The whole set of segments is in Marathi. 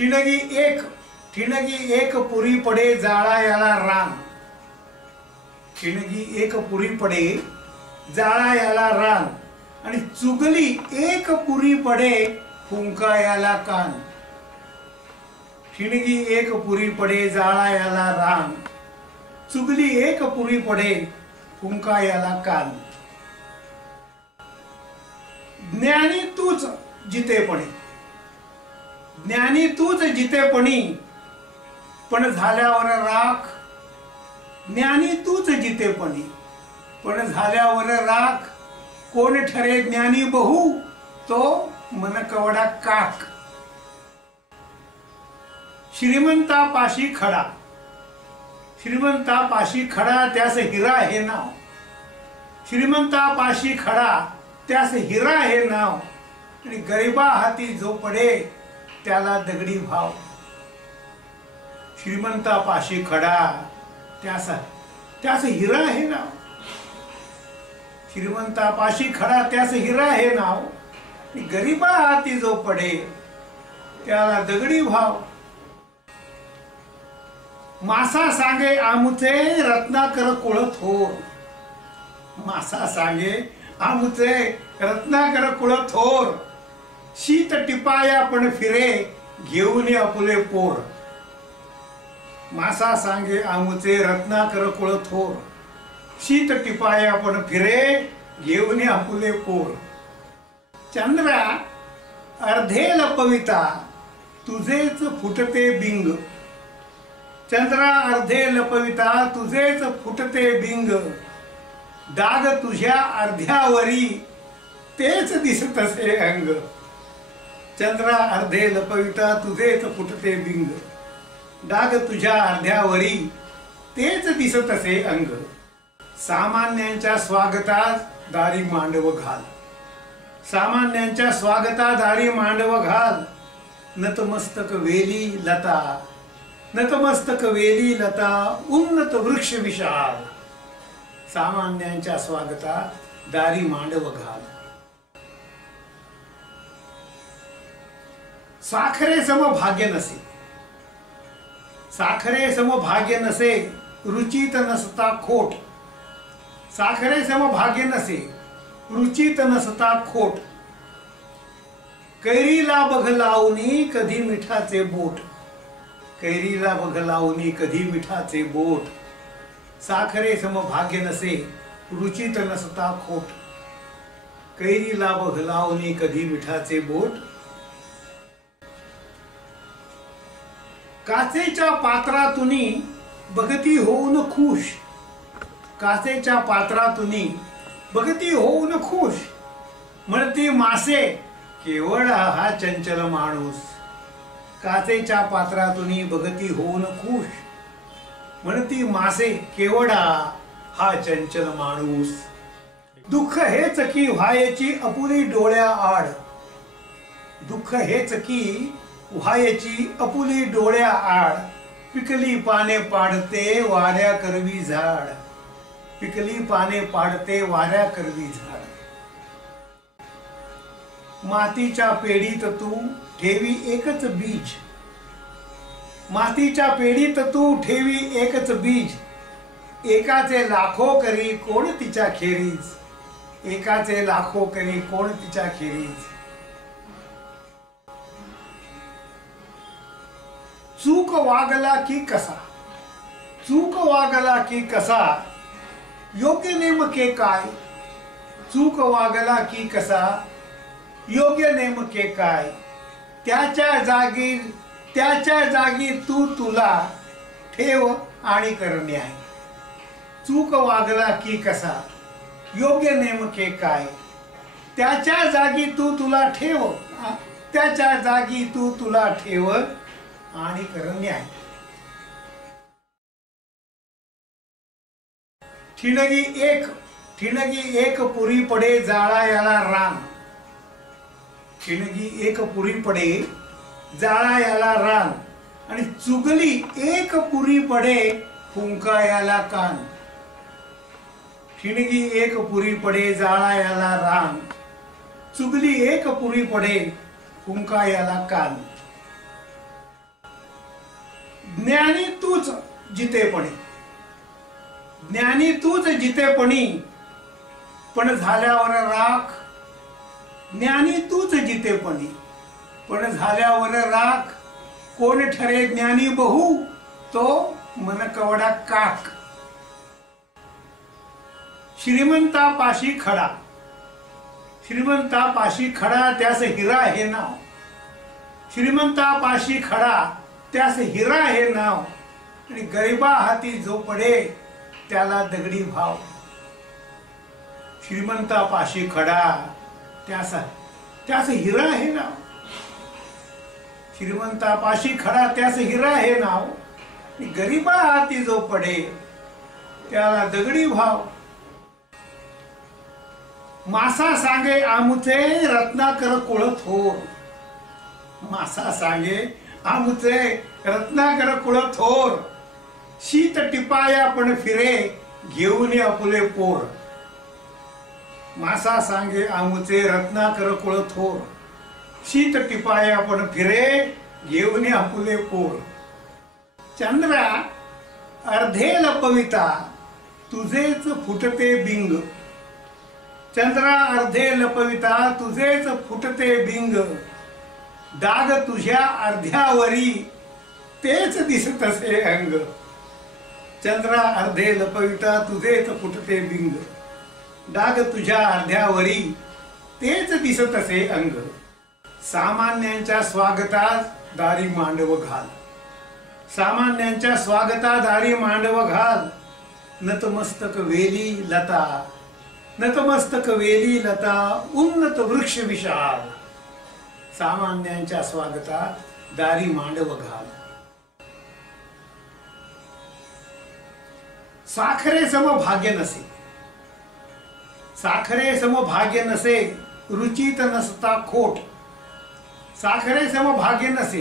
ठिणगी एक पुरी पडे जाळा याला रान। ठिणगी एक पुरी पडे जाळा याला रान आणि चुगली एक पुरी पडे फुंका याला कान। ठिणगी एक पुरी पडे जाळा याला रान, चुगली एक पुरी पडे फुंका याला कान। ज्ञानी तूच जितेपणी, ज्ञानी तूच जितेपणी पण झाल्यावर राख। ज्ञानी तूच जितेपणी पण झाल्यावर राख। कोण ठरे ज्ञानी बहु तो मन कवडा काक। श्रीमंतापाशी खडा, श्रीमंतापाशी खडा त्यास हिरा हे नाव। श्रीमंतापाशी खडा त्यास हिरा हे नाव आणि गरिबा हाती जो पडे त्याला दगडी भाव। श्रीमंतापाशी खडा त्यास हिरा हे नाव। श्रीमंतापाशी खडा त्यास हिरा हे नाव आणि गरिबा हाती जो पडे त्याला दगडी भाव। मासा सांगे आमुचे रत्नाकर कुळ थोर। मासा सांगे आमुचे रत्नाकर कुळ थोर। शीत टिपाया पण फिरे घेऊन आपुले पोर। मासा सांगे आमुचे रत्नाकर कुळ थोर। शीत टिपाया पण फिरे घेऊन आपुले पोर। चंद्रा अर्धे लपविता तुझेच फुटते बिंग। चंद्रा अर्धे लपविता तुझेच फुटते बिंग। डाग तुझ्या अर्ध्यावरी तेच दिसतसे अंग। चंद्रा अर्धे लपविता तुझेच फुटते बिंग। डाग तुझ्या अर्ध्यावरी तेच दिसतसे अंग। सामान्यांच्या स्वागतात दारी मांडव घाल। सामान्यांच्या स्वागतात दारी मांडव घाल। नतमस्तक वेली लता, नतमस्तक वेली लता उन्नत वृक्ष विशाल। सामान्यांच्या स्वागतात दारी मांडव घाल। साखरे सम भाग्य नसे, साखरे सम भाग्य नसे रुचित नसता खोट। साखरे सम भाग्य नसे रुचित नसता खोट। कैरीला बघ लावणी कधी मिठाचे बोट। कैरीला बघ लावणी कधी मिठाचे बोट। साखरे सम भाग्य नसे रुचित नसता खोट। कैरीला बघ लावणी कधी मिठाचे बोट। काचेच्या पात्रातुनी बघती होऊन खुश। काचेच्या पात्रातुनी बघती होऊन खुश। म्हणती मासे केवळ हा चंचल माणूस। काचेच्या पात्रातुनी बघती होऊन खुश। म्हणती मासे केवढा हा चंचल माणूस। दुःख हेच की व्हायची अपुरी डोळ्या आड। दुःख हेच की व्हायची अपुली डोळ्या आड। पिकली पाने पाडते वाऱ्या करवी झाड। पिकली पाने पाडते वाऱ्या करवी झाड। मातीच्या पेढीत तू ठेवी एकच बीज। मातीच्या पेढीत तू ठेवी एकच बीज। एकाचे लाखो करी कोण तिच्या खेरीज। एकाचे लाखो करी कोण तिच्या खेरीज। चूक वागला की कसा, चूक वागला की कसा योग्य नेमके काय। चूक वागला की कसा योग्य नेमके काय। त्याच्या जागी तू तुला ठेव आणि कर न्याय। चूक वागला की कसा योग्य नेमके काय। त्याच्या जागी तू तुला ठेव, त्याच्या जागी तू तुला ठेव आणि कर न्याय। ठिणगी एक पुरी पडे जाळा याला रान। ठिणगी एक पुरी पडे जाळा याला रान आणि चुगली एक पुरी पडे फुंका याला कान। ठिणगी एक पुरी पडे जाळा याला रान, चुगली एक पुरी पडे फुंका याला कान। ज्ञानी तूच जितेपणी, ज्ञानी तूच जितेपणी, पण झाल्यावर राख. ज्ञानी तूच जितेपणी, पण झाल्यावर राख. कोण ठरे ज्ञानी बहु, तो मन कवडा काक. श्रीमंतापाशी खडा, श्रीमंतापाशी खडा, त्यास हिरा हे नाव. श्रीमंतापाशी खडा, त्यास हिरा हे नाव. आणि गरिबा हाती जो पडे, त्याला दगडी भाव. श्रीमंतापाशी खडा, त्यास हिरा हे नाव. श्रीमंतापाशी खडा, त्यास हिरा हे नाव. गरिबा हाती जो पडे, त्याला दगडी भाव. मासा सांगे आमुचे रत्नाकर कुळ थोर. मासा सांगे आमुचे रत्नाकर कुळ थोर. शीत टिपाया पण फिरे, घेऊन आपुले पोर. मासा सांगे आमुचे रत्नाकर कुळ थोर. शीत टिपाया पण फिरे, घेऊन आपुले पोर. चंद्रा अर्धे लपविता, तुझेच फुटते बिंग. चंद्रा अर्धे लपविता, तुझेच फुटते बिंग. डाग तुझ्या अर्ध्यावरी, तेच दिसतसे अंग. चंद्रा अर्धे लपविता, तुझेच फुटते बिंग. डाग तुझ्या अर्ध्यावरी, तेच दिसतसे अंग. सामान्यांच्या स्वागतात दारी मांडव घाल. सामान्यांच्या स्वागतात दारी मांडव घाल. नतमस्तक वेली लता, नतमस्तक वेली लता, उन्नत वृक्ष विशाल. सामान्यांच्या स्वागतात दारी मांडव घाल. साखरे सम भाग्य नसे, साखरे सम भाग्य नसे, रुचित नसता खोट. साखरे सम भाग्य नसे,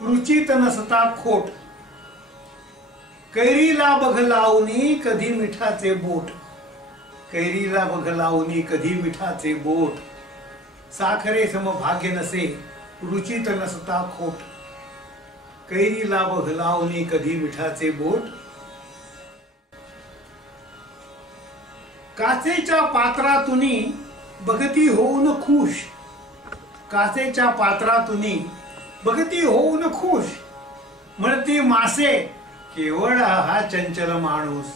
रुचित नसता खोट. कैरीला बघ लावणी कधी मिठाचे बोट. कैरीला बघ लावणी कधी मिठाचे बोट. साखरे सम भाग्य नसे, रुचित नसता खोट. कैरीला बघ लावणी कधी मिठाचे बोट. काचेच्या पात्रातुनी बघती होऊन खुश. काचेच्या पात्रातुनी बघती होऊन खुश. म्हणती मासे केवळ हा चंचल माणूस.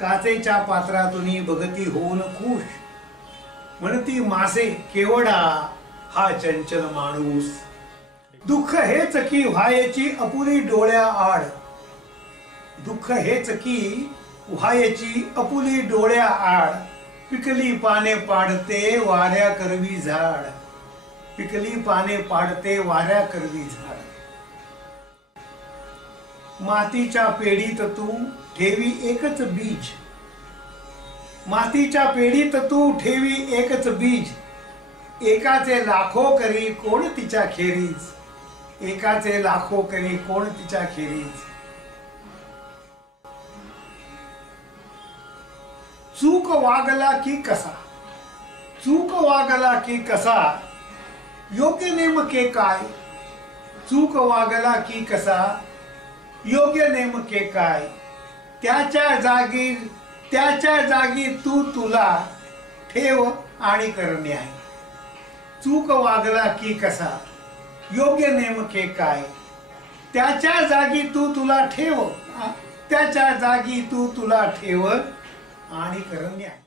काचेच्या पात्रातुनी बघती होऊन खुश. म्हणती मासे केवढा हा चंचल माणूस. दुःख हेच की व्हायची अपुरी डोळ्या आड. दुःख हेच की व्हायची अपुली डोळ्या आड. पिकली पाने पाडते वाऱ्या करवी झाड. पिकली पाने पाडते वाऱ्या करवी झाड. मातीच्या पेढीत तू ठेवी एकच बीज. मातीच्या पेढीत तू ठेवी एकच बीज. एकाचे लाखो करी कोण तिच्या खेरीज. एकाचे लाखो करी कोण तिच्या खेरीज. चूक वागला की कसा, चूक वागला की कसा, योग्य नेमके काय. चूक वागला की कसा, योग्य नेमके काय. त्याच्या जागी तू तुला ठेव आणि कर न्याय. चूक वागला की कसा, योग्य नेमके काय. त्याच्या जागी तू तुला ठेव, त्याच्या जागी तू तुला ठेव आणि कर न्याय.